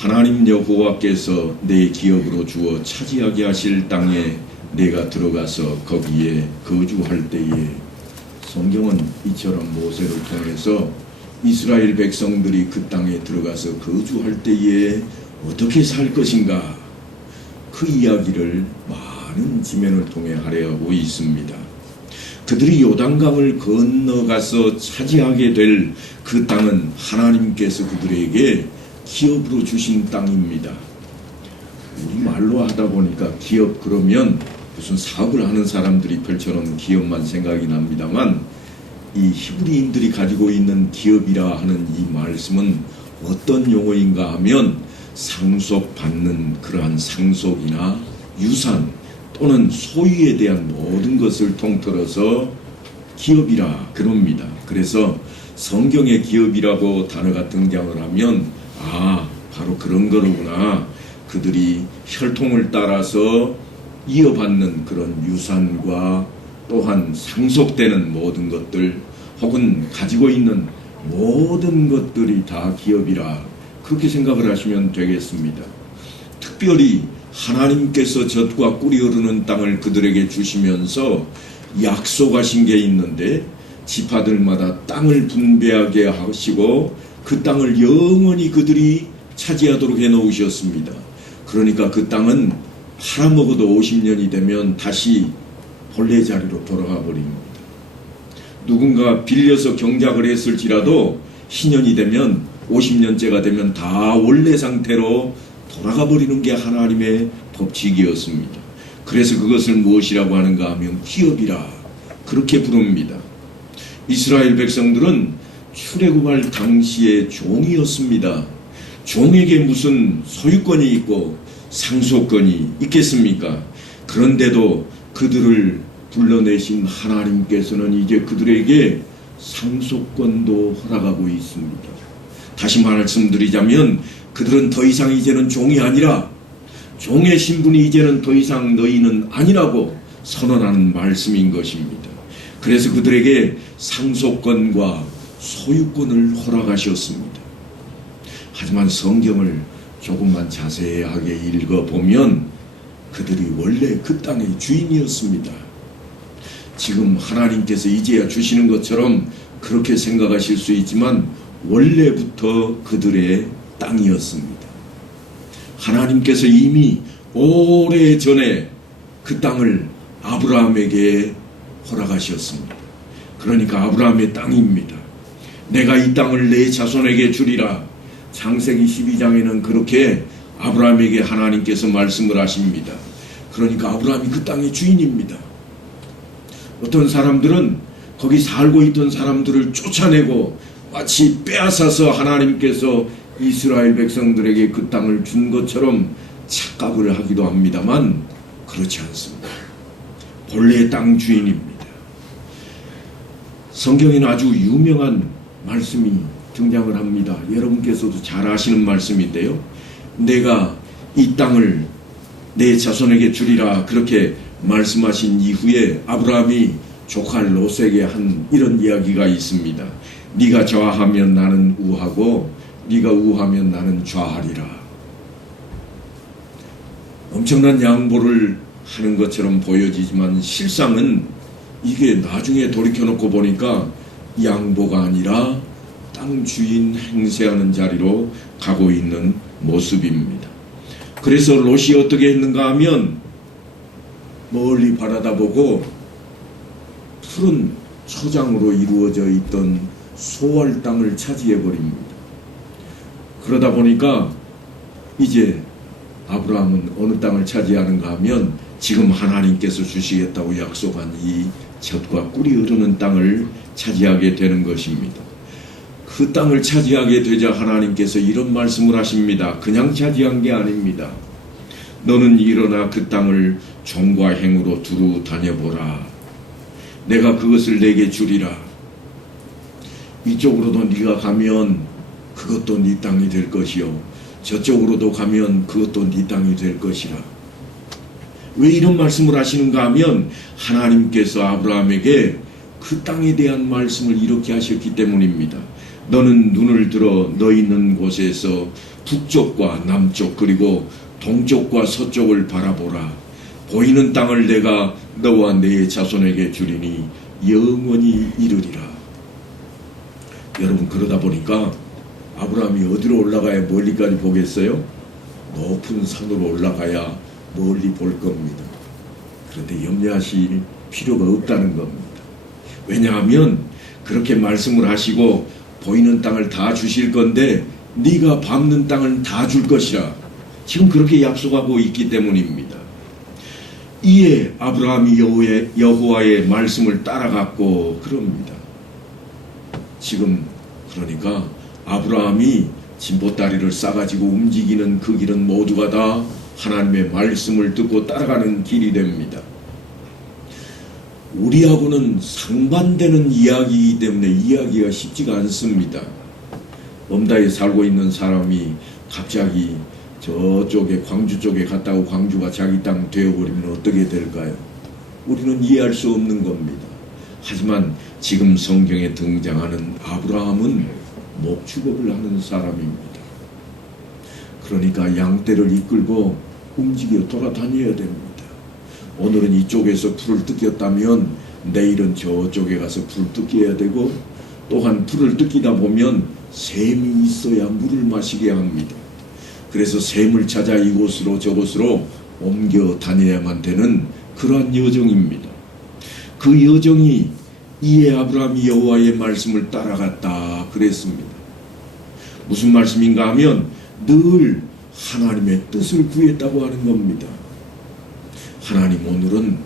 하나님 여호와께서 내 기업으로 주어 차지하게 하실 땅에 내가 들어가서 거기에 거주할 때에, 성경은 이처럼 모세를 통해서 이스라엘 백성들이 그 땅에 들어가서 거주할 때에 어떻게 살 것인가, 그 이야기를 많은 지면을 통해 할애하고 있습니다. 그들이 요단강을 건너가서 차지하게 될 그 땅은 하나님께서 그들에게 기업으로 주신 땅입니다. 우리 말로 하다 보니까 기업 그러면 무슨 사업을 하는 사람들이 펼쳐놓은 기업만 생각이 납니다만, 이 히브리인들이 가지고 있는 기업이라 하는 이 말씀은 어떤 용어인가 하면 상속받는 그러한 상속이나 유산 또는 소유에 대한 모든 것을 통틀어서 기업이라 그럽니다. 그래서 성경에 기업이라고 단어가 등장을 하면 바로 그런 거로구나, 그들이 혈통을 따라서 이어받는 그런 유산과 또한 상속되는 모든 것들 혹은 가지고 있는 모든 것들이 다 기업이라, 그렇게 생각을 하시면 되겠습니다. 특별히 하나님께서 젖과 꿀이 흐르는 땅을 그들에게 주시면서 약속하신 게 있는데, 지파들마다 땅을 분배하게 하시고 그 땅을 영원히 그들이 차지하도록 해놓으셨습니다. 그러니까 그 땅은 팔아먹어도 50년이 되면 다시 본래 자리로 돌아가 버립니다. 누군가 빌려서 경작을 했을지라도 희년이 되면 50년째가 되면 다 원래 상태로 돌아가 버리는 게 하나님의 법칙이었습니다. 그래서 그것을 무엇이라고 하는가 하면 기업이라 그렇게 부릅니다. 이스라엘 백성들은 출애굽할 당시의 종이었습니다. 종에게 무슨 소유권이 있고 상속권이 있겠습니까? 그런데도 그들을 불러내신 하나님께서는 이제 그들에게 상속권도 허락하고 있습니다. 다시 말씀드리자면 그들은 더 이상 이제는 종이 아니라, 종의 신분이 이제는 더 이상 너희는 아니라고 선언하는 말씀인 것입니다. 그래서 그들에게 상속권과 소유권을 허락하셨습니다. 하지만 성경을 조금만 자세하게 읽어보면 그들이 원래 그 땅의 주인이었습니다. 지금 하나님께서 이제야 주시는 것처럼 그렇게 생각하실 수 있지만 원래부터 그들의 땅이었습니다. 하나님께서 이미 오래전에 그 땅을 아브라함에게 허락하셨습니다. 그러니까 아브라함의 땅입니다. 내가 이 땅을 내 자손에게 주리라. 창세기 12장에는 그렇게 아브라함에게 하나님께서 말씀을 하십니다. 그러니까 아브라함이 그 땅의 주인입니다. 어떤 사람들은 거기 살고 있던 사람들을 쫓아내고 마치 빼앗아서 하나님께서 이스라엘 백성들에게 그 땅을 준 것처럼 착각을 하기도 합니다만 그렇지 않습니다. 본래 땅 주인입니다. 성경에는 아주 유명한 말씀이 등장을 합니다. 여러분께서도 잘 아시는 말씀인데요. 내가 이 땅을 내 자손에게 주리라 그렇게 말씀하신 이후에 아브라함이 조카 롯에게 한 이런 이야기가 있습니다. 네가 좌하면 나는 우하고 네가 우하면 나는 좌하리라. 엄청난 양보를 하는 것처럼 보여지지만 실상은 이게 나중에 돌이켜놓고 보니까 양보가 아니라 땅 주인 행세하는 자리로 가고 있는 모습입니다. 그래서 롯이 어떻게 했는가 하면 멀리 바라다보고 푸른 초장으로 이루어져 있던 소알 땅을 차지해버립니다. 그러다 보니까 이제 아브라함은 어느 땅을 차지하는가 하면 지금 하나님께서 주시겠다고 약속한 이 젖과 꿀이 흐르는 땅을 차지하게 되는 것입니다. 그 땅을 차지하게 되자 하나님께서 이런 말씀을 하십니다. 그냥 차지한 게 아닙니다. 너는 일어나 그 땅을 종과 행으로 두루 다녀보라. 내가 그것을 내게 주리라. 이쪽으로도 네가 가면 그것도 네 땅이 될 것이요, 저쪽으로도 가면 그것도 네 땅이 될 것이라. 왜 이런 말씀을 하시는가 하면 하나님께서 아브라함에게 그 땅에 대한 말씀을 이렇게 하셨기 때문입니다. 너는 눈을 들어 너 있는 곳에서 북쪽과 남쪽 그리고 동쪽과 서쪽을 바라보라. 보이는 땅을 내가 너와 네 자손에게 주리니 영원히 이르리라. 여러분, 그러다 보니까 아브라함이 어디로 올라가야 멀리까지 보겠어요? 높은 산으로 올라가야 멀리 볼 겁니다. 그런데 염려하실 필요가 없다는 겁니다. 왜냐하면 그렇게 말씀을 하시고 보이는 땅을 다 주실 건데 네가 밟는 땅은 다 줄 것이라 지금 그렇게 약속하고 있기 때문입니다. 이에 아브라함이 여호와의 말씀을 따라갔고 그럽니다. 지금 그러니까 아브라함이 진보다리를 싸가지고 움직이는 그 길은 모두가 다 하나님의 말씀을 듣고 따라가는 길이 됩니다. 우리하고는 상반되는 이야기이기 때문에 이해하기가 쉽지가 않습니다. 엄다에 살고 있는 사람이 갑자기 저쪽에 광주 쪽에 갔다고 광주가 자기 땅 되어버리면 어떻게 될까요? 우리는 이해할 수 없는 겁니다. 하지만 지금 성경에 등장하는 아브라함은 목축업을 하는 사람입니다. 그러니까 양떼를 이끌고 움직여 돌아다녀야 됩니다. 오늘은 이쪽에서 풀을 뜯겼다면 내일은 저쪽에 가서 풀을 뜯겨야 되고 또한 풀을 뜯기다 보면 샘이 있어야 물을 마시게 합니다. 그래서 샘을 찾아 이곳으로 저곳으로 옮겨 다녀야만 되는 그러한 여정입니다. 그 여정이 이에 아브라함이 여호와의 말씀을 따라갔다 그랬습니다. 무슨 말씀인가 하면 늘 하나님의 뜻을 구했다고 하는 겁니다. 하나님, 오늘은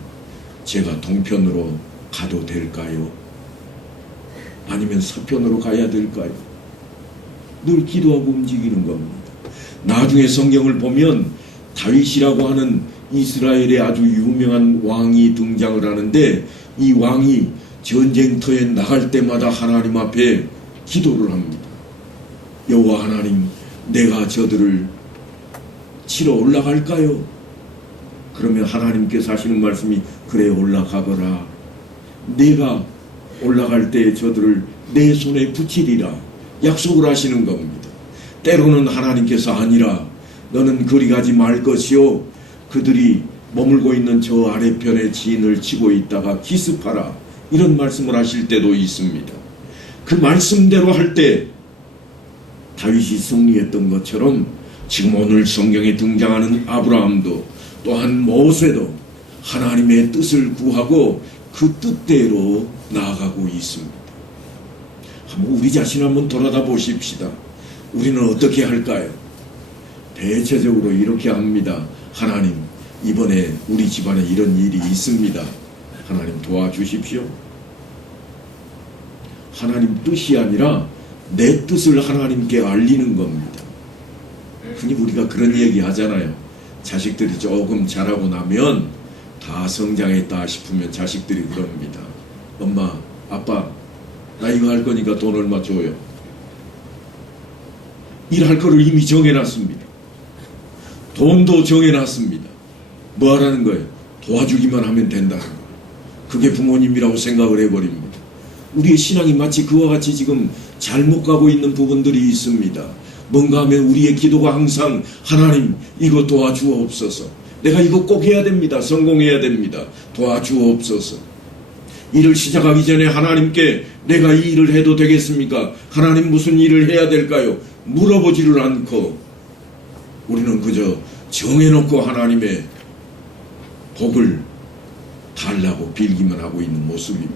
제가 동편으로 가도 될까요? 아니면 서편으로 가야 될까요? 늘 기도하고 움직이는 겁니다. 나중에 성경을 보면 다윗이라고 하는 이스라엘의 아주 유명한 왕이 등장을 하는데 이 왕이 전쟁터에 나갈 때마다 하나님 앞에 기도를 합니다. 여호와 하나님, 내가 저들을 치러 올라갈까요? 그러면 하나님께서 하시는 말씀이 그래, 올라가거라. 내가 올라갈 때 저들을 내 손에 붙이리라 약속을 하시는 겁니다. 때로는 하나님께서 아니라 너는 그리 가지 말 것이요 그들이 머물고 있는 저 아래편에 진을 치고 있다가 기습하라 이런 말씀을 하실 때도 있습니다. 그 말씀대로 할 때 다윗이 승리했던 것처럼 지금 오늘 성경에 등장하는 아브라함도 또한 모세도 하나님의 뜻을 구하고 그 뜻대로 나아가고 있습니다. 한번 우리 자신 한번 돌아다 보십시다. 우리는 어떻게 할까요? 대체적으로 이렇게 합니다. 하나님, 이번에 우리 집안에 이런 일이 있습니다. 하나님 도와주십시오. 하나님 뜻이 아니라 내 뜻을 하나님께 알리는 겁니다. 흔히 우리가 그런 얘기 하잖아요. 자식들이 조금 자라고 나면 다 성장했다 싶으면 자식들이 그럽니다. 엄마, 아빠, 나 이거 할 거니까 돈 얼마 줘요. 일할 거를 이미 정해놨습니다. 돈도 정해놨습니다. 뭐 하라는 거예요? 도와주기만 하면 된다는 거예요. 그게 부모님이라고 생각을 해버립니다. 우리의 신앙이 마치 그와 같이 지금 잘못 가고 있는 부분들이 있습니다. 뭔가 하면 우리의 기도가 항상 하나님, 이거 도와주옵소서. 내가 이거 꼭 해야 됩니다. 성공해야 됩니다. 도와주옵소서. 일을 시작하기 전에 하나님께 내가 이 일을 해도 되겠습니까? 하나님, 무슨 일을 해야 될까요? 물어보지를 않고 우리는 그저 정해놓고 하나님의 복을 달라고 빌기만 하고 있는 모습입니다.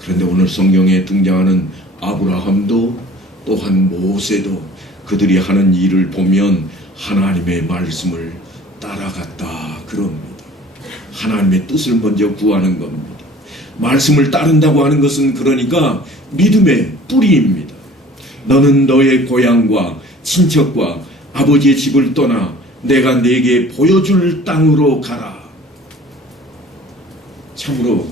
그런데 오늘 성경에 등장하는 아브라함도 또한 모세도 그들이 하는 일을 보면 하나님의 말씀을 따라갔다 그럽니다. 하나님의 뜻을 먼저 구하는 겁니다. 말씀을 따른다고 하는 것은 그러니까 믿음의 뿌리입니다. 너는 너의 고향과 친척과 아버지의 집을 떠나 내가 네게 보여줄 땅으로 가라. 참으로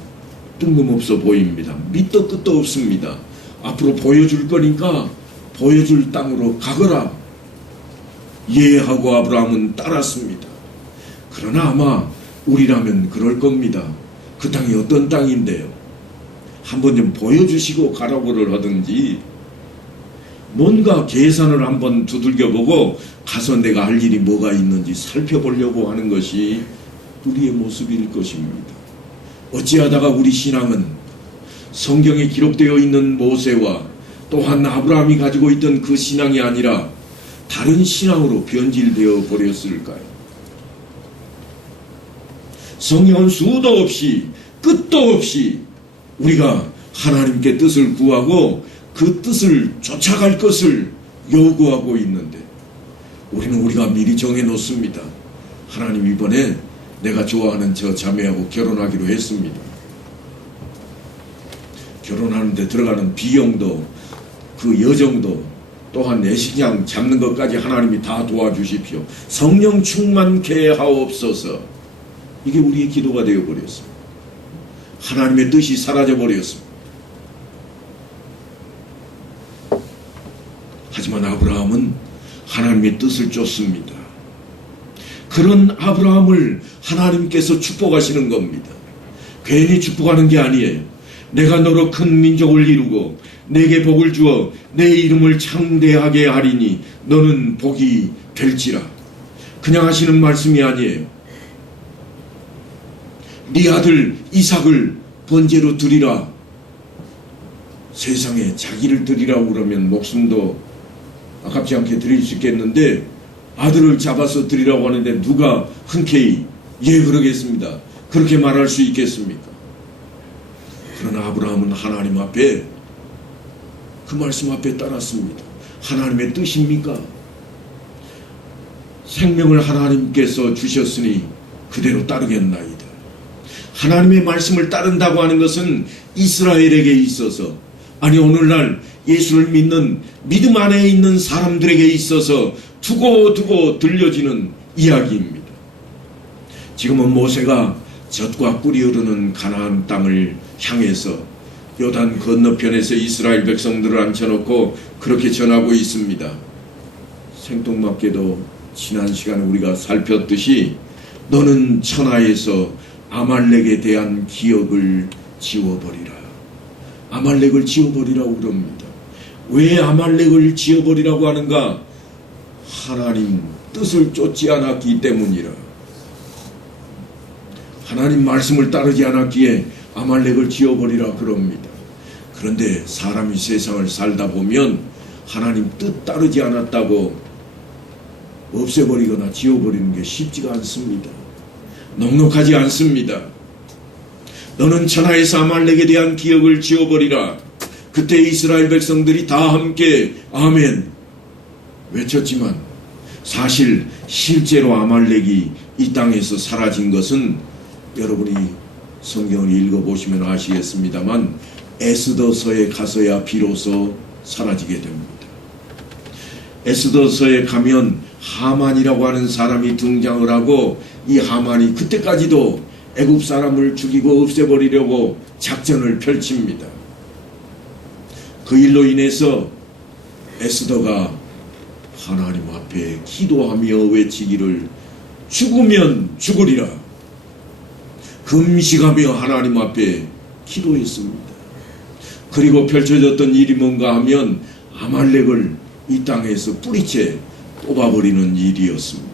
뜬금없어 보입니다. 밑도 끝도 없습니다. 앞으로 보여줄 거니까 보여줄 땅으로 가거라. 예하고 아브라함은 따랐습니다. 그러나 아마 우리라면 그럴 겁니다. 그 땅이 어떤 땅인데요? 한번 좀 보여주시고 가라고를 하든지 뭔가 계산을 한번 두들겨보고 가서 내가 할 일이 뭐가 있는지 살펴보려고 하는 것이 우리의 모습일 것입니다. 어찌하다가 우리 신앙은 성경에 기록되어 있는 모세와 또한 아브라함이 가지고 있던 그 신앙이 아니라 다른 신앙으로 변질되어 버렸을까요? 성경은 수도 없이 끝도 없이 우리가 하나님께 뜻을 구하고 그 뜻을 쫓아갈 것을 요구하고 있는데 우리는 우리가 미리 정해놓습니다. 하나님, 이번에 내가 좋아하는 저 자매하고 결혼하기로 했습니다. 결혼하는데 들어가는 비용도 그 여정도 또한 내식양 잡는 것까지 하나님이 다 도와주십시오. 성령 충만케 하옵소서. 이게 우리의 기도가 되어버렸어요. 하나님의 뜻이 사라져버렸습니다. 하지만 아브라함은 하나님의 뜻을 쫓습니다. 그런 아브라함을 하나님께서 축복하시는 겁니다. 괜히 축복하는 게 아니에요. 내가 너로 큰 민족을 이루고 내게 복을 주어 내 이름을 창대하게 하리니 너는 복이 될지라. 그냥 하시는 말씀이 아니에요. 네 아들 이삭을 번제로 드리라. 세상에 자기를 드리라고 그러면 목숨도 아깝지 않게 드릴 수 있겠는데 아들을 잡아서 드리라고 하는데 누가 흔쾌히 예 그러겠습니다. 그렇게 말할 수 있겠습니까? 그러나 아브라함은 하나님 앞에 그 말씀 앞에 따랐습니다. 하나님의 뜻입니까? 생명을 하나님께서 주셨으니 그대로 따르겠나이다. 하나님의 말씀을 따른다고 하는 것은 이스라엘에게 있어서, 아니 오늘날 예수를 믿는 믿음 안에 있는 사람들에게 있어서 두고두고 들려지는 이야기입니다. 지금은 모세가 젖과 꿀이 흐르는 가나안 땅을 향해서 요단 건너편에서 이스라엘 백성들을 앉혀놓고 그렇게 전하고 있습니다. 생뚱맞게도 지난 시간에 우리가 살폈듯이 너는 천하에서 아말렉에 대한 기억을 지워버리라. 아말렉을 지워버리라고 그럽니다. 왜 아말렉을 지워버리라고 하는가? 하나님 뜻을 쫓지 않았기 때문이라. 하나님 말씀을 따르지 않았기에 아말렉을 지워버리라 그럽니다. 그런데 사람이 세상을 살다 보면 하나님 뜻 따르지 않았다고 없애버리거나 지워버리는 게 쉽지가 않습니다. 넉넉하지 않습니다. 너는 천하에서 아말렉에 대한 기억을 지워버리라. 그때 이스라엘 백성들이 다 함께 아멘 외쳤지만 사실 실제로 아말렉이 이 땅에서 사라진 것은 여러분이 성경을 읽어보시면 아시겠습니다만 에스더서에 가서야 비로소 사라지게 됩니다. 에스더서에 가면 하만이라고 하는 사람이 등장을 하고 이 하만이 그때까지도 애굽 사람을 죽이고 없애버리려고 작전을 펼칩니다. 그 일로 인해서 에스더가 하나님 앞에 기도하며 외치기를 죽으면 죽으리라. 금식하며 하나님 앞에 기도했습니다. 그리고 펼쳐졌던 일이 뭔가 하면 아말렉을 이 땅에서 뿌리채 뽑아버리는 일이었습니다.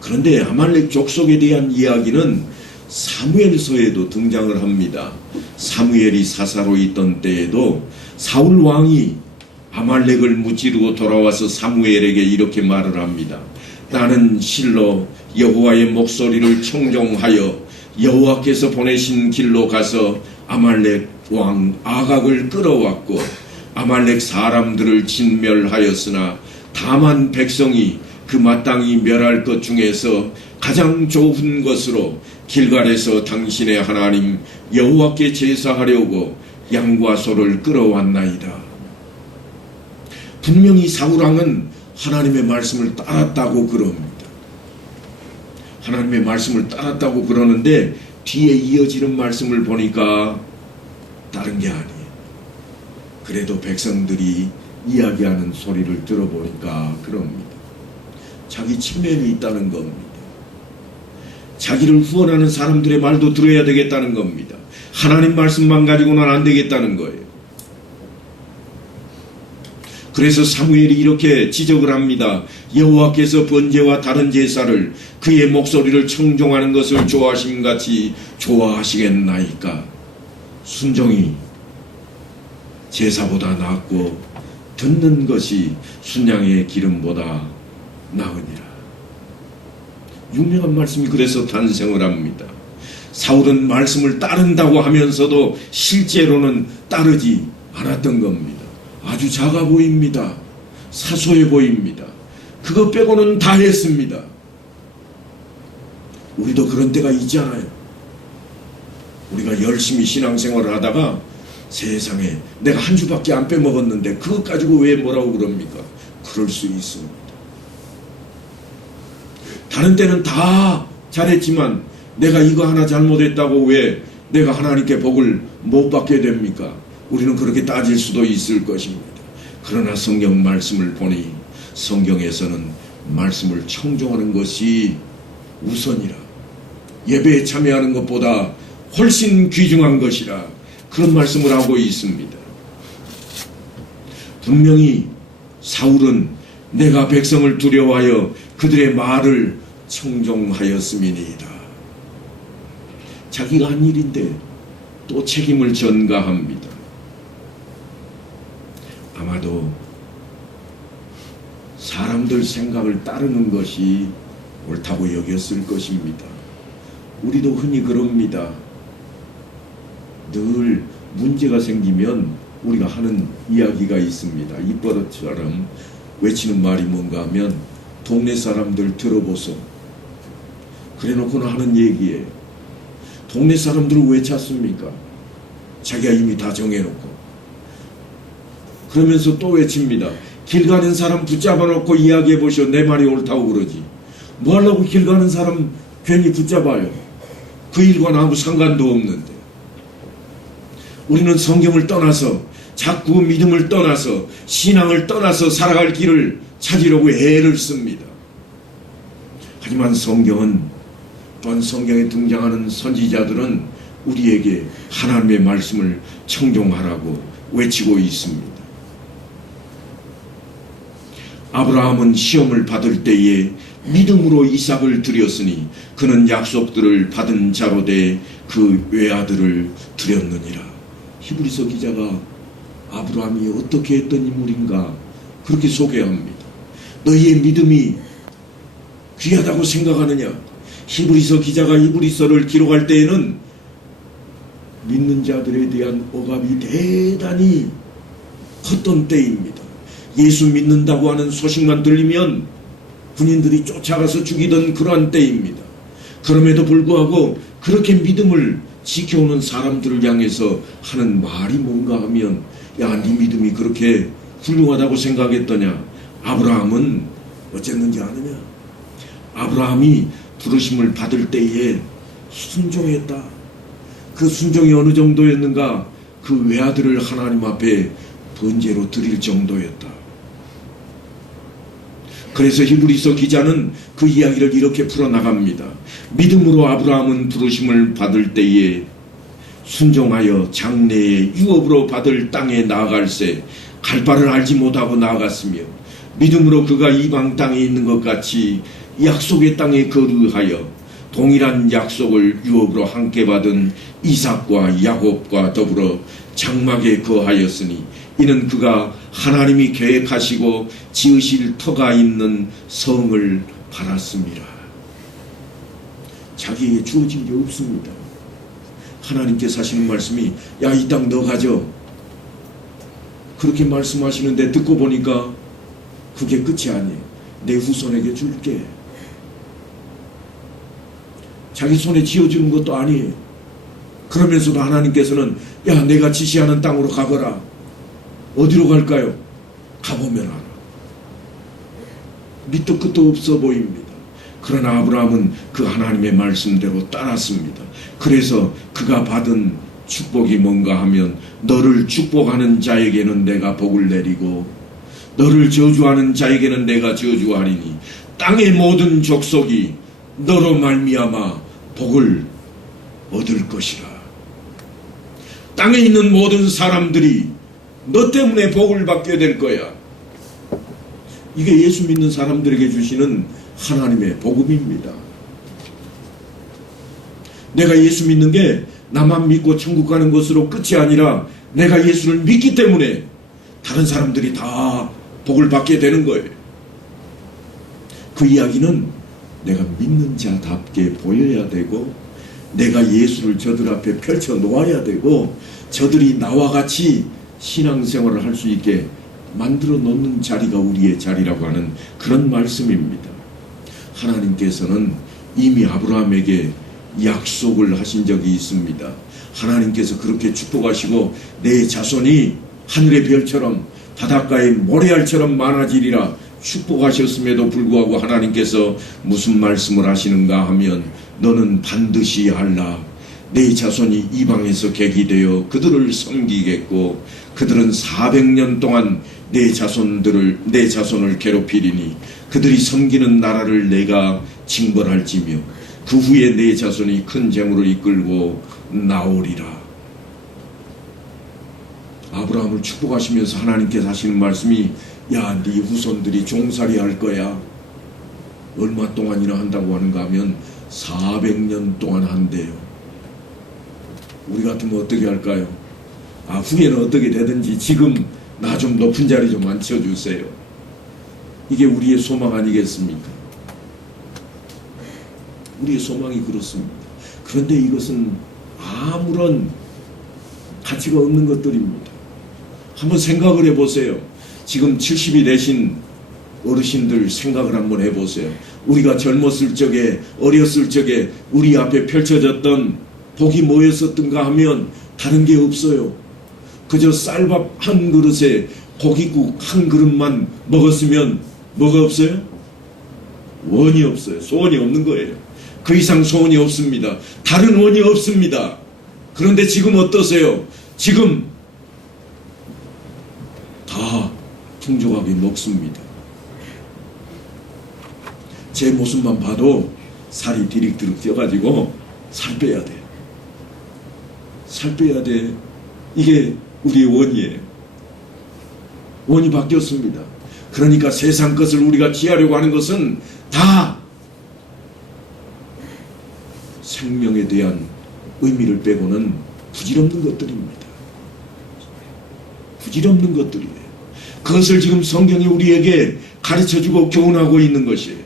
그런데 아말렉 족속에 대한 이야기는 사무엘서에도 등장을 합니다. 사무엘이 사사로 있던 때에도 사울 왕이 아말렉을 무찌르고 돌아와서 사무엘에게 이렇게 말을 합니다. 나는 실로 여호와의 목소리를 청종하여 여호와께서 보내신 길로 가서 아말렉 왕 아각을 끌어왔고 아말렉 사람들을 진멸하였으나 다만 백성이 그 마땅히 멸할 것 중에서 가장 좋은 것으로 길갈에서 당신의 하나님 여호와께 제사하려고 양과 소를 끌어왔나이다. 분명히 사울왕은 하나님의 말씀을 따랐다고 그럽니다. 하나님의 말씀을 따랐다고 그러는데 뒤에 이어지는 말씀을 보니까 다른 게 아니에요. 그래도 백성들이 이야기하는 소리를 들어보니까 그럽니다. 자기 친면이 있다는 겁니다. 자기를 후원하는 사람들의 말도 들어야 되겠다는 겁니다. 하나님 말씀만 가지고는 안 되겠다는 거예요. 그래서 사무엘이 이렇게 지적을 합니다. 여호와께서 번제와 다른 제사를 그의 목소리를 청종하는 것을 좋아하심같이 좋아하시겠나이까. 순종이 제사보다 낫고 듣는 것이 순양의 기름보다 나으니라. 유명한 말씀이 그래서 탄생을 합니다. 사울은 말씀을 따른다고 하면서도 실제로는 따르지 않았던 겁니다. 아주 작아 보입니다. 사소해 보입니다. 그것 빼고는 다 했습니다. 우리도 그런 때가 있잖아요. 우리가 열심히 신앙생활을 하다가 세상에 내가 한 주밖에 안 빼먹었는데 그것 가지고 왜 뭐라고 그럽니까? 그럴 수 있습니다. 다른 때는 다 잘했지만 내가 이거 하나 잘못했다고 왜 내가 하나님께 복을 못 받게 됩니까? 우리는 그렇게 따질 수도 있을 것입니다. 그러나 성경 말씀을 보니 성경에서는 말씀을 청종하는 것이 우선이라, 예배에 참여하는 것보다 훨씬 귀중한 것이라, 그런 말씀을 하고 있습니다. 분명히 사울은 내가 백성을 두려워하여 그들의 말을 청종하였음이니이다. 자기가 한 일인데 또 책임을 전가합니다. 아마도 사람들 생각을 따르는 것이 옳다고 여겼을 것입니다. 우리도 흔히 그럽니다. 늘 문제가 생기면 우리가 하는 이야기가 있습니다. 입버릇처럼 외치는 말이 뭔가 하면 동네 사람들 들어보소. 그래놓고는 하는 얘기예요. 동네 사람들을 왜 찾습니까? 자기가 이미 다 정해놓고. 그러면서 또 외칩니다. 길 가는 사람 붙잡아 놓고 이야기해 보시오. 내 말이 옳다고 그러지. 뭐 하려고 길 가는 사람 괜히 붙잡아요. 그 일과는 아무 상관도 없는데. 우리는 성경을 떠나서, 자꾸 믿음을 떠나서, 신앙을 떠나서 살아갈 길을 찾으려고 애를 씁니다. 하지만 성경은, 또한 성경에 등장하는 선지자들은 우리에게 하나님의 말씀을 청종하라고 외치고 있습니다. 아브라함은 시험을 받을 때에 믿음으로 이삭을 드렸으니 그는 약속들을 받은 자로 돼 그 외아들을 드렸느니라. 히브리서 기자가 아브라함이 어떻게 했던 인물인가 그렇게 소개합니다. 너희의 믿음이 귀하다고 생각하느냐? 히브리서 기자가 히브리서를 기록할 때에는 믿는 자들에 대한 억압이 대단히 컸던 때입니다. 예수 믿는다고 하는 소식만 들리면 군인들이 쫓아가서 죽이던 그러한 때입니다. 그럼에도 불구하고 그렇게 믿음을 지켜오는 사람들을 향해서 하는 말이 뭔가 하면, 야, 네 믿음이 그렇게 훌륭하다고 생각했더냐? 아브라함은 어쨌는지 아느냐? 아브라함이 부르심을 받을 때에 순종했다. 그 순종이 어느 정도였는가? 그 외아들을 하나님 앞에 번제로 드릴 정도였다. 그래서 히브리서 기자는 그 이야기를 이렇게 풀어나갑니다. 믿음으로 아브라함은 부르심을 받을 때에 순종하여 장래에 유업으로 받을 땅에 나아갈새 갈 바를 알지 못하고 나아갔으며, 믿음으로 그가 이방 땅에 있는 것 같이 약속의 땅에 거류하여 동일한 약속을 유업으로 함께 받은 이삭과 야곱과 더불어 장막에 거하였으니 이는 그가 하나님이 계획하시고 지으실 터가 있는 성을 바랐습니다. 자기에게 주어진 게 없습니다. 하나님께서 하시는 말씀이, 야, 이 땅 너 가져. 그렇게 말씀하시는데 듣고 보니까 그게 끝이 아니에요. 내 후손에게 줄게. 자기 손에 쥐어주는 것도 아니에요. 그러면서도 하나님께서는, 야, 내가 지시하는 땅으로 가거라. 어디로 갈까요? 가보면 알아. 밑도 끝도 없어 보입니다. 그러나 아브라함은 그 하나님의 말씀대로 따랐습니다. 그래서 그가 받은 축복이 뭔가 하면, 너를 축복하는 자에게는 내가 복을 내리고 너를 저주하는 자에게는 내가 저주하리니 땅의 모든 족속이 너로 말미암아 복을 얻을 것이라. 땅에 있는 모든 사람들이 너 때문에 복을 받게 될 거야. 이게 예수 믿는 사람들에게 주시는 하나님의 복음입니다. 내가 예수 믿는 게 나만 믿고 천국 가는 것으로 끝이 아니라 내가 예수를 믿기 때문에 다른 사람들이 다 복을 받게 되는 거예요. 그 이야기는 내가 믿는 자답게 보여야 되고 내가 예수를 저들 앞에 펼쳐 놓아야 되고 저들이 나와 같이 신앙생활을 할 수 있게 만들어 놓는 자리가 우리의 자리라고 하는 그런 말씀입니다. 하나님께서는 이미 아브라함에게 약속을 하신 적이 있습니다. 하나님께서 그렇게 축복하시고 내 자손이 하늘의 별처럼 바닷가의 모래알처럼 많아지리라 축복하셨음에도 불구하고 하나님께서 무슨 말씀을 하시는가 하면 너는 반드시 알라. 내 자손이 이방에서 객이 되어 그들을 섬기겠고 그들은 400년 동안 내 자손을 괴롭히리니 그들이 섬기는 나라를 내가 징벌할지며 그 후에 내 자손이 큰 재물을 이끌고 나오리라. 아브라함을 축복하시면서 하나님께서 하시는 말씀이 야, 네 후손들이 종살이 할 거야. 얼마 동안이나 한다고 하는가 하면 400년 동안 한대요. 우리 같으면 어떻게 할까요? 후에는 어떻게 되든지 지금 나 좀 높은 자리 좀 앉혀주세요. 이게 우리의 소망 아니겠습니까? 우리의 소망이 그렇습니다. 그런데 이것은 아무런 가치가 없는 것들입니다. 한번 생각을 해보세요. 지금 70이 되신 어르신들 생각을 한번 해보세요. 우리가 젊었을 적에 어렸을 적에 우리 앞에 펼쳐졌던 복이 뭐였었던가 하면 다른 게 없어요. 그저 쌀밥 한 그릇에 고깃국 한 그릇만 먹었으면 뭐가 없어요? 원이 없어요. 소원이 없는 거예요. 그 이상 소원이 없습니다. 다른 원이 없습니다. 그런데 지금 어떠세요? 지금 다 풍족하게 먹습니다. 제 모습만 봐도 살이 디릭디릭 쪄가지고 살 빼야 돼요. 살 빼야 돼. 이게 우리의 원이에요. 원이 바뀌었습니다. 그러니까 세상 것을 우리가 취하려고 하는 것은 다 생명에 대한 의미를 빼고는 부질없는 것들입니다. 부질없는 것들이에요. 그것을 지금 성경이 우리에게 가르쳐주고 교훈하고 있는 것이에요.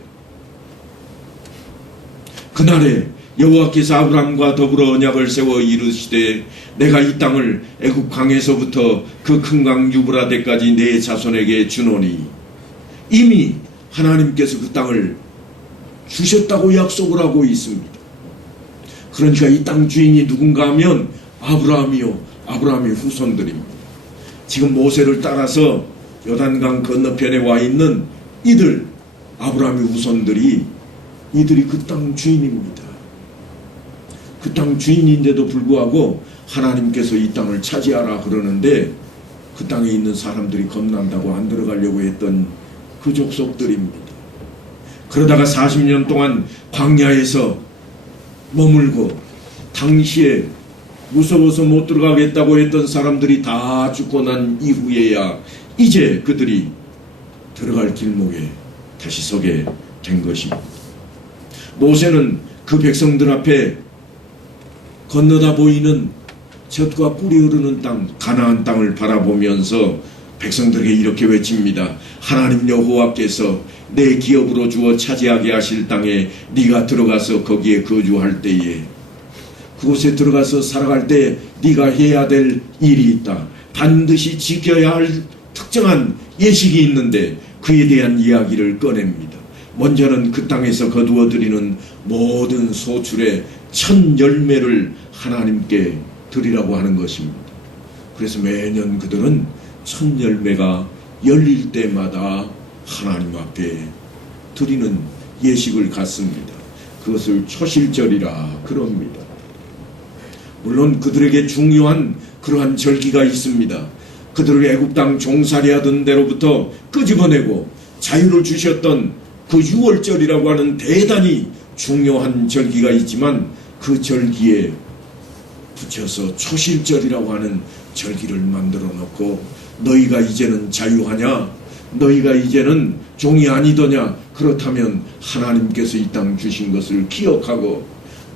그날에 여호와께서 아브라함과 더불어 언약을 세워 이르시되 내가 이 땅을 애굽 강에서부터 그 큰 강 유브라데까지 내 자손에게 주노니 이미 하나님께서 그 땅을 주셨다고 약속을 하고 있습니다. 그러니까 이 땅 주인이 누군가 하면 아브라함이요 아브라함의 후손들입니다. 지금 모세를 따라서 요단강 건너편에 와 있는 이들 아브라함의 후손들이 이들이 그 땅 주인입니다. 그 땅 주인인데도 불구하고 하나님께서 이 땅을 차지하라 그러는데 그 땅에 있는 사람들이 겁난다고 안 들어가려고 했던 그 족속들입니다. 그러다가 40년 동안 광야에서 머물고 당시에 무서워서 못 들어가겠다고 했던 사람들이 다 죽고 난 이후에야 이제 그들이 들어갈 길목에 다시 서게 된 것입니다. 모세는 그 백성들 앞에 건너다 보이는 젖과 꿀이 흐르는 땅 가나안 땅을 바라보면서 백성들에게 이렇게 외칩니다. 하나님 여호와께서 내 기업으로 주어 차지하게 하실 땅에 네가 들어가서 거기에 거주할 때에 그곳에 들어가서 살아갈 때 네가 해야 될 일이 있다. 반드시 지켜야 할 특정한 예식이 있는데 그에 대한 이야기를 꺼냅니다. 먼저는 그 땅에서 거두어드리는 모든 소출의 첫 열매를 하나님께 드리라고 하는 것입니다. 그래서 매년 그들은 첫 열매가 열릴 때마다 하나님 앞에 드리는 예식을 갖습니다. 그것을 초실절이라 그럽니다. 물론 그들에게 중요한 그러한 절기가 있습니다. 그들을 애굽 땅 종살이하던 데로부터 끄집어내고 자유를 주셨던 그 6월절이라고 하는 대단히 중요한 절기가 있지만 그 절기에 붙여서 초실절이라고 하는 절기를 만들어 놓고 너희가 이제는 자유하냐? 너희가 이제는 종이 아니더냐? 그렇다면 하나님께서 이 땅 주신 것을 기억하고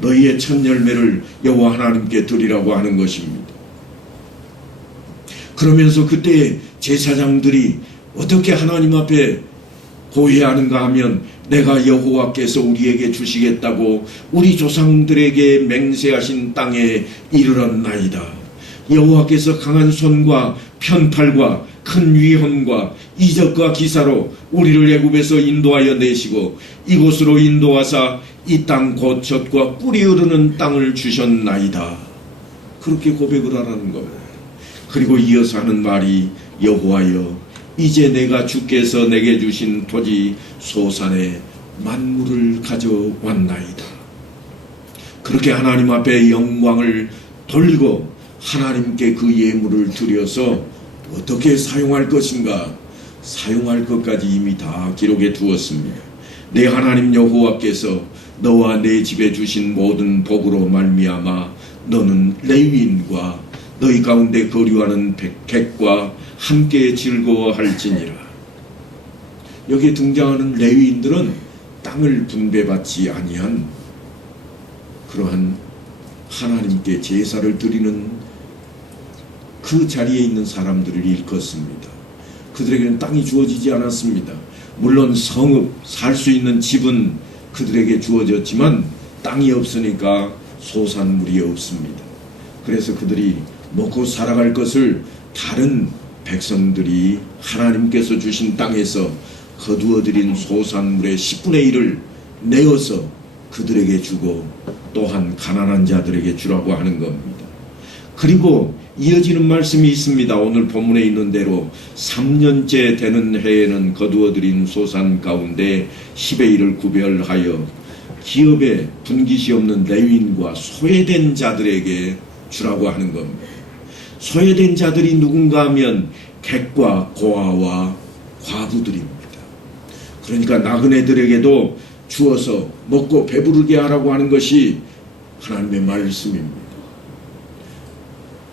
너희의 첫 열매를 여호와 하나님께 드리라고 하는 것입니다. 그러면서 그때 제사장들이 어떻게 하나님 앞에 고해하는가 하면 내가 여호와께서 우리에게 주시겠다고 우리 조상들에게 맹세하신 땅에 이르렀나이다. 여호와께서 강한 손과 편팔과 큰 위험과 이적과 기사로 우리를 애굽에서 인도하여 내시고 이곳으로 인도하사 이 땅 곧 젖과 꿀이 흐르는 땅을 주셨나이다. 그렇게 고백을 하라는 겁니다. 그리고 이어서 하는 말이 여호와여 이제 내가 주께서 내게 주신 토지 소산에 만물을 가져왔나이다. 그렇게 하나님 앞에 영광을 돌리고 하나님께 그 예물을 드려서 어떻게 사용할 것인가? 사용할 것까지 이미 다 기록해 두었습니다. 내 하나님 여호와께서 너와 내 집에 주신 모든 복으로 말미암아 너는 레위인과 너희 가운데 거류하는 객과 함께 즐거워할지니라. 여기에 등장하는 레위인들은 땅을 분배받지 아니한 그러한 하나님께 제사를 드리는 그 자리에 있는 사람들을 일컫습니다. 그들에게는 땅이 주어지지 않았습니다. 물론 성읍, 살 수 있는 집은 그들에게 주어졌지만 땅이 없으니까 소산물이 없습니다. 그래서 그들이 먹고 살아갈 것을 다른 백성들이 하나님께서 주신 땅에서 거두어들인 소산물의 10분의 1을 내어서 그들에게 주고 또한 가난한 자들에게 주라고 하는 겁니다. 그리고 이어지는 말씀이 있습니다. 오늘 본문에 있는 대로 3년째 되는 해에는 거두어들인 소산 가운데 10의 1을 구별하여 기업에 분깃이 없는 레위인과 소외된 자들에게 주라고 하는 겁니다. 소외된 자들이 누군가 하면 객과 고아와 과부들입니다. 그러니까 나그네들에게도 주어서 먹고 배부르게 하라고 하는 것이 하나님의 말씀입니다.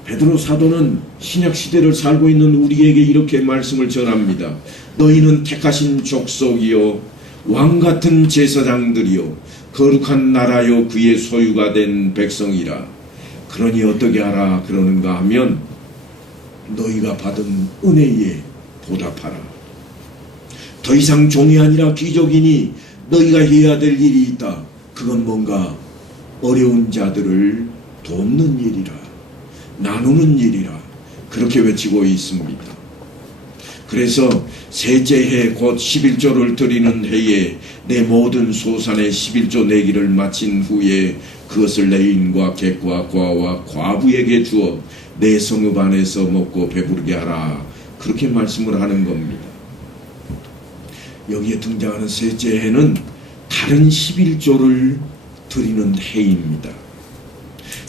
베드로 사도는 신약시대를 살고 있는 우리에게 이렇게 말씀을 전합니다. 너희는 택하신 족속이요 왕같은 제사장들이요 거룩한 나라요 그의 소유가 된 백성이라. 그러니 어떻게 하라 그러는가 하면 너희가 받은 은혜에 보답하라. 더 이상 종이 아니라 귀족이니 너희가 해야 될 일이 있다. 그건 뭔가 어려운 자들을 돕는 일이라, 나누는 일이라 그렇게 외치고 있습니다. 그래서 셋째 해 곧 11조를 드리는 해에 내 모든 소산의 11조 내기를 마친 후에 그것을 레위인과 객과 고아와 과부에게 주어 내 성읍 안에서 먹고 배부르게 하라. 그렇게 말씀을 하는 겁니다. 여기에 등장하는 셋째 해는 다른 11조를 드리는 해입니다.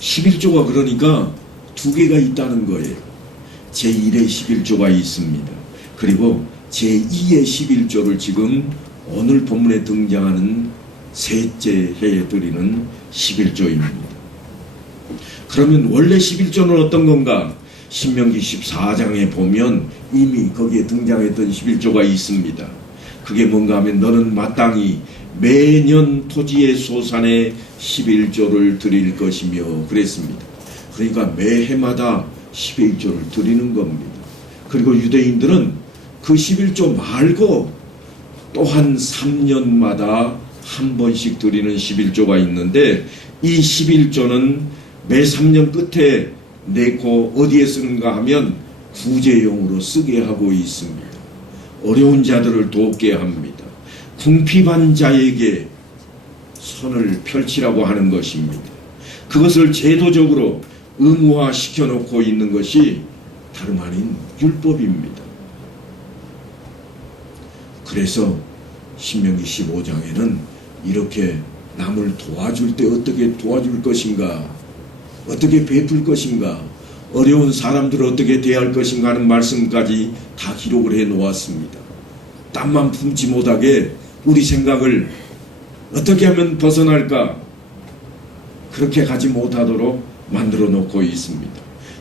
11조가 그러니까 두 개가 있다는 거예요. 제1의 11조가 있습니다. 그리고 제2의 11조를 지금 오늘 본문에 등장하는 셋째 해에 드리는 11조입니다. 그러면 원래 11조는 어떤 건가? 신명기 14장에 보면 이미 거기에 등장했던 11조가 있습니다. 그게 뭔가 하면 너는 마땅히 매년 토지의 소산에 11조를 드릴 것이며 그랬습니다. 그러니까 매해마다 11조를 드리는 겁니다. 그리고 유대인들은 그 11조 말고 또한 3년마다 한 번씩 드리는 11조가 있는데 이 11조는 매 3년 끝에 내고 어디에 쓰는가 하면 구제용으로 쓰게 하고 있습니다. 어려운 자들을 돕게 합니다. 궁핍한 자에게 선을 펼치라고 하는 것입니다. 그것을 제도적으로 의무화시켜 놓고 있는 것이 다름 아닌 율법입니다. 그래서 신명기 15장에는 이렇게 남을 도와줄 때 어떻게 도와줄 것인가, 어떻게 베풀 것인가, 어려운 사람들을 어떻게 대할 것인가 하는 말씀까지 다 기록을 해 놓았습니다. 땀만 품지 못하게 우리 생각을 어떻게 하면 벗어날까, 그렇게 가지 못하도록 만들어 놓고 있습니다.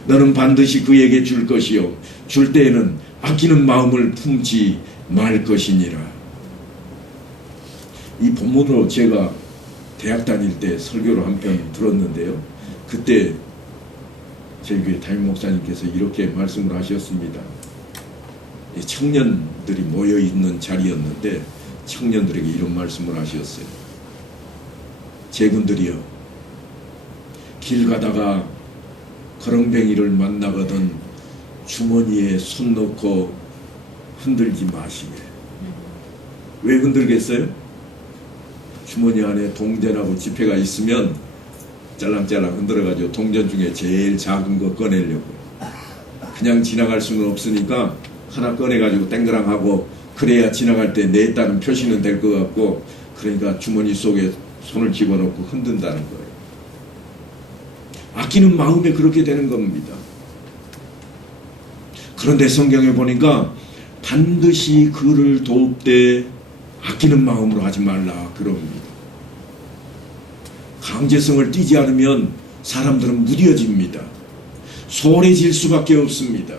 너는 반드시 그에게 줄 것이요 줄 때에는 아끼는 마음을 품지 말 것이니라. 이 본문으로 제가 대학 다닐 때 설교를 한 편 들었는데요. 그때 저희 교회 담임 목사님께서 이렇게 말씀을 하셨습니다. 청년들이 모여있는 자리였는데 청년들에게 이런 말씀을 하셨어요. 제군들이여, 길 가다가 거렁뱅이를 만나거든 주머니에 손 넣고 흔들지 마시게. 왜 흔들겠어요? 주머니 안에 동전하고 지폐가 있으면 짤랑짤랑 흔들어가지고 동전 중에 제일 작은 거 꺼내려고. 그냥 지나갈 수는 없으니까 하나 꺼내가지고 땡그랑하고 그래야 지나갈 때 냈다는 표시는 될 것 같고, 그러니까 주머니 속에 손을 집어넣고 흔든다는 거예요. 아끼는 마음에 그렇게 되는 겁니다. 그런데 성경에 보니까 반드시 그를 도울 때 아끼는 마음으로 하지 말라 그럽니다. 강제성을 띠지 않으면 사람들은 무뎌집니다. 소홀해질 수밖에 없습니다.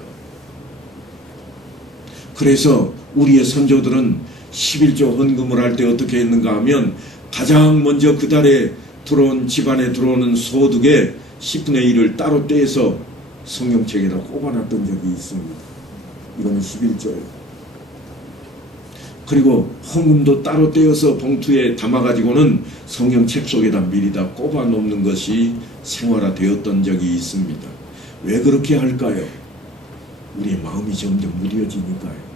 그래서 우리의 선조들은 11조 헌금을 할 때 어떻게 했는가 하면 가장 먼저 그 달에 들어온 집안에 들어오는 소득의 10분의 1을 따로 떼서 성경책에다 꼽아놨던 적이 있습니다. 이거는 11조예요. 그리고 헌금도 따로 떼어서 봉투에 담아가지고는 성경책 속에다 미리 다 꼽아 놓는 것이 생활화되었던 적이 있습니다. 왜 그렇게 할까요? 우리의 마음이 점점 무뎌지니까요.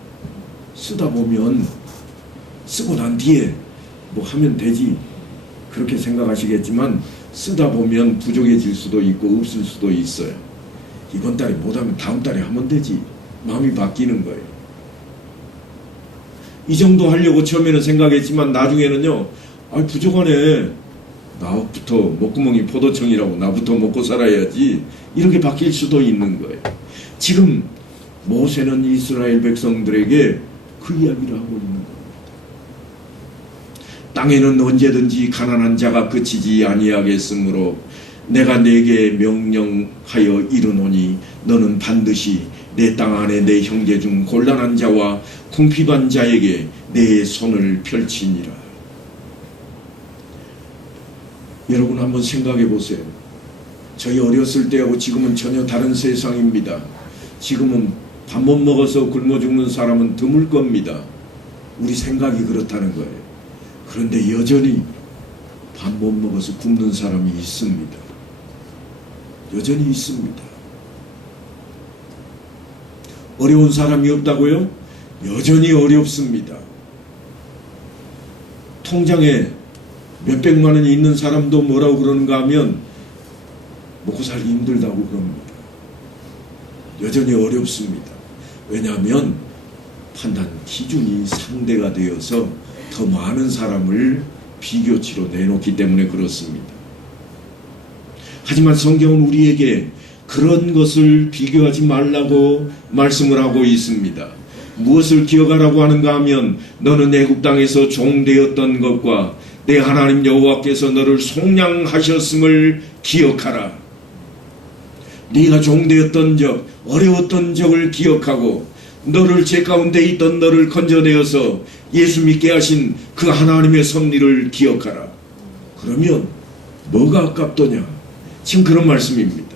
쓰다 보면 쓰고 난 뒤에 뭐 하면 되지 그렇게 생각하시겠지만 쓰다 보면 부족해질 수도 있고 없을 수도 있어요. 이번 달에 못하면 다음 달에 하면 되지. 마음이 바뀌는 거예요. 이 정도 하려고 처음에는 생각했지만 나중에는요, 부족하네. 나부터 목구멍이 포도청이라고 나부터 먹고 살아야지. 이렇게 바뀔 수도 있는 거예요. 지금 모세는 이스라엘 백성들에게 그 이야기를 하고 있는 겁니다. 땅에는 언제든지 가난한 자가 그치지 아니하겠으므로 내가 네게 명령하여 이르노니 너는 반드시 내 땅 안에 내 형제 중 곤란한 자와 궁핍한 자에게 내 손을 펼치니라. 여러분 한번 생각해 보세요. 저희 어렸을 때하고 지금은 전혀 다른 세상입니다. 지금은 밥 못 먹어서 굶어 죽는 사람은 드물 겁니다. 우리 생각이 그렇다는 거예요. 그런데 여전히 밥 못 먹어서 굶는 사람이 있습니다. 여전히 있습니다. 어려운 사람이 없다고요? 여전히 어렵습니다. 통장에 몇백만 원이 있는 사람도 뭐라고 그러는가 하면 먹고 살기 힘들다고 그럽니다. 여전히 어렵습니다. 왜냐하면 판단 기준이 상대가 되어서 더 많은 사람을 비교치로 내놓기 때문에 그렇습니다. 하지만 성경은 우리에게 그런 것을 비교하지 말라고 말씀을 하고 있습니다. 무엇을 기억하라고 하는가 하면 너는 애굽 땅에서 종되었던 것과 내 하나님 여호와께서 너를 속량하셨음을 기억하라. 네가 종되었던 적, 어려웠던 적을 기억하고 너를 죄 가운데 있던 너를 건져내어서 예수 믿게 하신 그 하나님의 섭리를 기억하라. 그러면 뭐가 아깝더냐? 지금 그런 말씀입니다.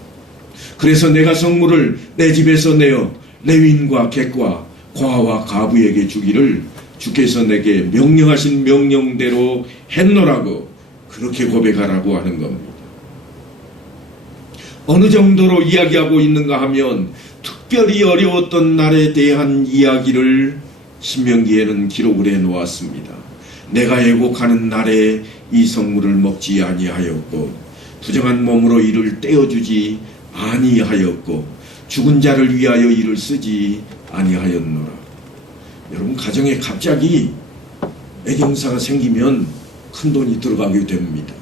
그래서 내가 성물을 내 집에서 내어 레위인과 객과 과와 가부에게 주기를 주께서 내게 명령하신 명령대로 했노라고 그렇게 고백하라고 하는 겁니다. 어느 정도로 이야기하고 있는가 하면 특별히 어려웠던 날에 대한 이야기를 신명기에는 기록을 해 놓았습니다. 내가 애곡하는 날에 이 성물을 먹지 아니하였고 부정한 몸으로 이를 떼어주지 아니하였고 죽은 자를 위하여 이를 쓰지 아니하였노라. 여러분 가정에 갑자기 애경사가 생기면 큰돈이 들어가게 됩니다.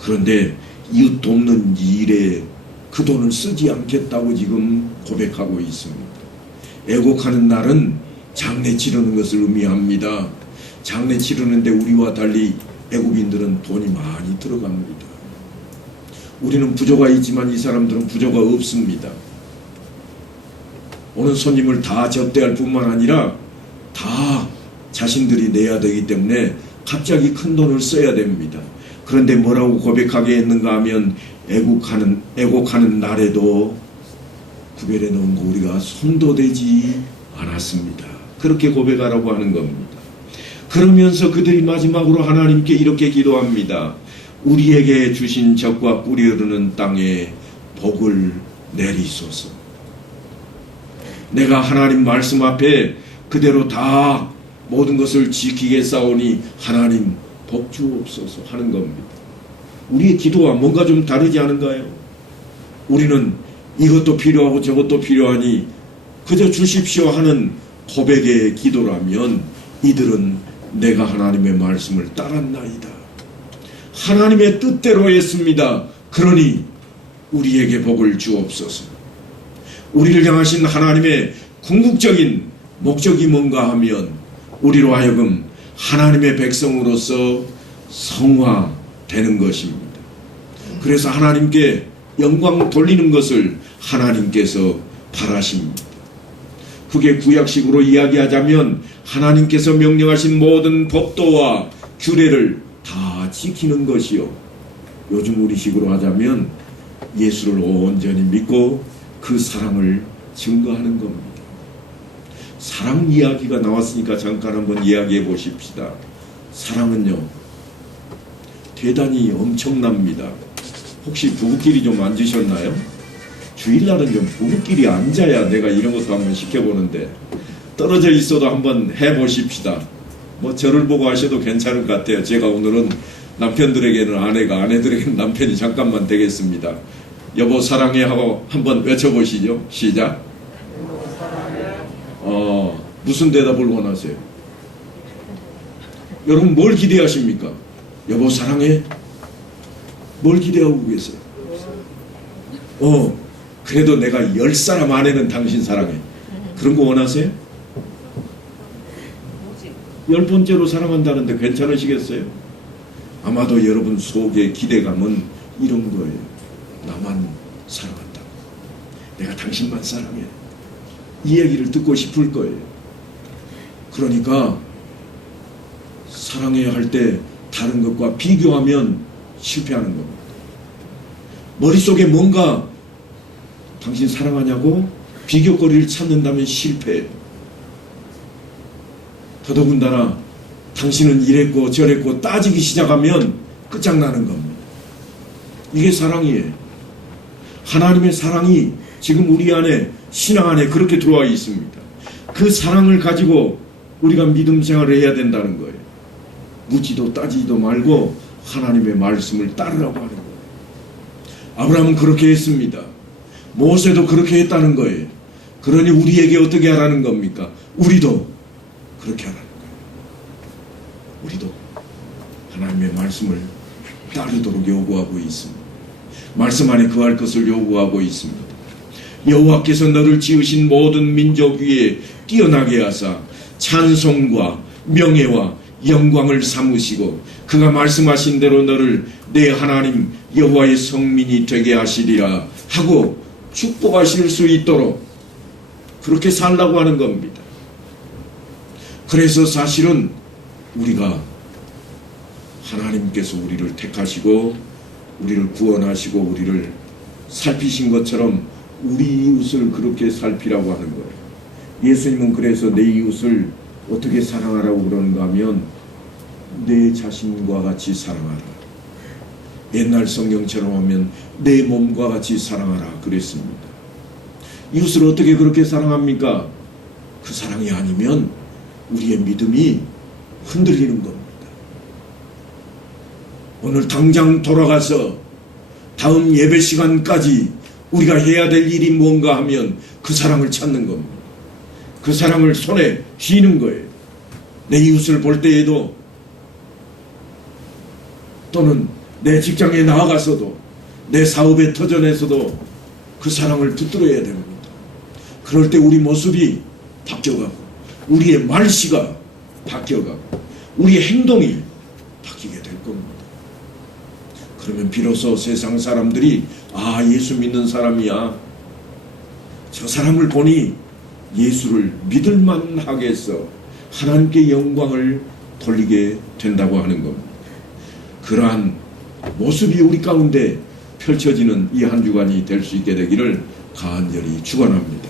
그런데 이웃 돕는 일에 그 돈을 쓰지 않겠다고 지금 고백하고 있습니다. 애곡하는 날은 장례 치르는 것을 의미합니다. 장례 치르는데 우리와 달리 애굽인들은 돈이 많이 들어갑니다. 우리는 부조가 있지만 이 사람들은 부조가 없습니다. 오는 손님을 다 접대할 뿐만 아니라 다 자신들이 내야 되기 때문에 갑자기 큰 돈을 써야 됩니다. 그런데 뭐라고 고백하게 했는가 하면 애곡하는 날에도 구별해 놓은 거 우리가 손도 대지 않았습니다. 그렇게 고백하라고 하는 겁니다. 그러면서 그들이 마지막으로 하나님께 이렇게 기도합니다. 우리에게 주신 젖과 꿀이 흐르는 땅에 복을 내리소서. 내가 하나님 말씀 앞에 그대로 다 모든 것을 지키겠사오니 하나님 복 주옵소서 하는 겁니다. 우리의 기도와 뭔가 좀 다르지 않은가요? 우리는 이것도 필요하고 저것도 필요하니 그저 주십시오 하는 고백의 기도라면 이들은 내가 하나님의 말씀을 따랐나이다. 하나님의 뜻대로 했습니다. 그러니 우리에게 복을 주옵소서. 우리를 향하신 하나님의 궁극적인 목적이 뭔가 하면 우리로 하여금 하나님의 백성으로서 성화되는 것입니다. 그래서 하나님께 영광 돌리는 것을 하나님께서 바라십니다. 그게 구약식으로 이야기하자면 하나님께서 명령하신 모든 법도와 규례를 다 지키는 것이요. 요즘 우리식으로 하자면 예수를 온전히 믿고 그 사랑을 증거하는 겁니다. 사랑 이야기가 나왔으니까 잠깐 한번 이야기해 보십시다. 사랑은요, 대단히 엄청납니다. 혹시 부부끼리 좀 앉으셨나요? 주일날은 좀 부부끼리 앉아야 내가 이런 것도 한번 시켜보는데 떨어져 있어도 한번 해보십시다. 뭐 저를 보고 하셔도 괜찮을 것 같아요. 제가 오늘은 남편들에게는 아내가, 아내들에게는 남편이 잠깐만 되겠습니다. 여보 사랑해 하고 한번 외쳐보시죠. 시작. 무슨 대답을 원하세요? 여러분 뭘 기대하십니까? 여보 사랑해? 뭘 기대하고 계세요? 그래도 내가 10사람 안에는 당신 사랑해. 그런 거 원하세요? 10번째로 사랑한다는데 괜찮으시겠어요? 아마도 여러분 속의 기대감은 이런 거예요. 나만 사랑한다. 내가 당신만 사랑해. 이 얘기를 듣고 싶을 거예요. 그러니까 사랑해야 할 때 다른 것과 비교하면 실패하는 겁니다. 머릿속에 뭔가 당신 사랑하냐고 비교거리를 찾는다면 실패해요. 더더군다나 당신은 이랬고 저랬고 따지기 시작하면 끝장나는 겁니다. 이게 사랑이에요. 하나님의 사랑이 지금 우리 안에, 신앙 안에 그렇게 들어와 있습니다. 그 사랑을 가지고 우리가 믿음 생활을 해야 된다는 거예요. 묻지도 따지지도 말고 하나님의 말씀을 따르라고 하는 거예요. 아브라함은 그렇게 했습니다. 모세도 그렇게 했다는 거예요. 그러니 우리에게 어떻게 하라는 겁니까? 우리도 그렇게 하라는 거예요. 우리도 하나님의 말씀을 따르도록 요구하고 있습니다. 말씀 안에 거할 것을 요구하고 있습니다. 여호와께서 너를 지으신 모든 민족 위에 뛰어나게 하사 찬송과 명예와 영광을 삼으시고 그가 말씀하신 대로 너를 내 하나님 여호와의 성민이 되게 하시리라 하고 축복하실 수 있도록 그렇게 살라고 하는 겁니다. 그래서 사실은 우리가 하나님께서 우리를 택하시고 우리를 구원하시고 우리를 살피신 것처럼 우리 이웃을 그렇게 살피라고 하는 거예요. 예수님은 그래서 내 이웃을 어떻게 사랑하라고 그러는가 하면 내 자신과 같이 사랑하라. 옛날 성경처럼 하면 내 몸과 같이 사랑하라 그랬습니다. 이웃을 어떻게 그렇게 사랑합니까? 그 사랑이 아니면 우리의 믿음이 흔들리는 겁니다. 오늘 당장 돌아가서 다음 예배 시간까지 우리가 해야 될 일이 뭔가 하면 그 사랑을 찾는 겁니다. 그 사랑을 손에 쥐는 거예요. 내 이웃을 볼 때에도 또는 내 직장에 나아가서도 내 사업의 터전에서도 그 사랑을 붙들어야 됩니다. 그럴 때 우리 모습이 바뀌어가고 우리의 말씨가 바뀌어가고 우리의 행동이 바뀌게 될 겁니다. 그러면 비로소 세상 사람들이 예수 믿는 사람이야. 저 사람을 보니 예수를 믿을만 하겠어. 하나님께 영광을 돌리게 된다고 하는 겁니다. 그러한 모습이 우리 가운데 펼쳐지는 이 한 주간이 될 수 있게 되기를 간절히 축원합니다.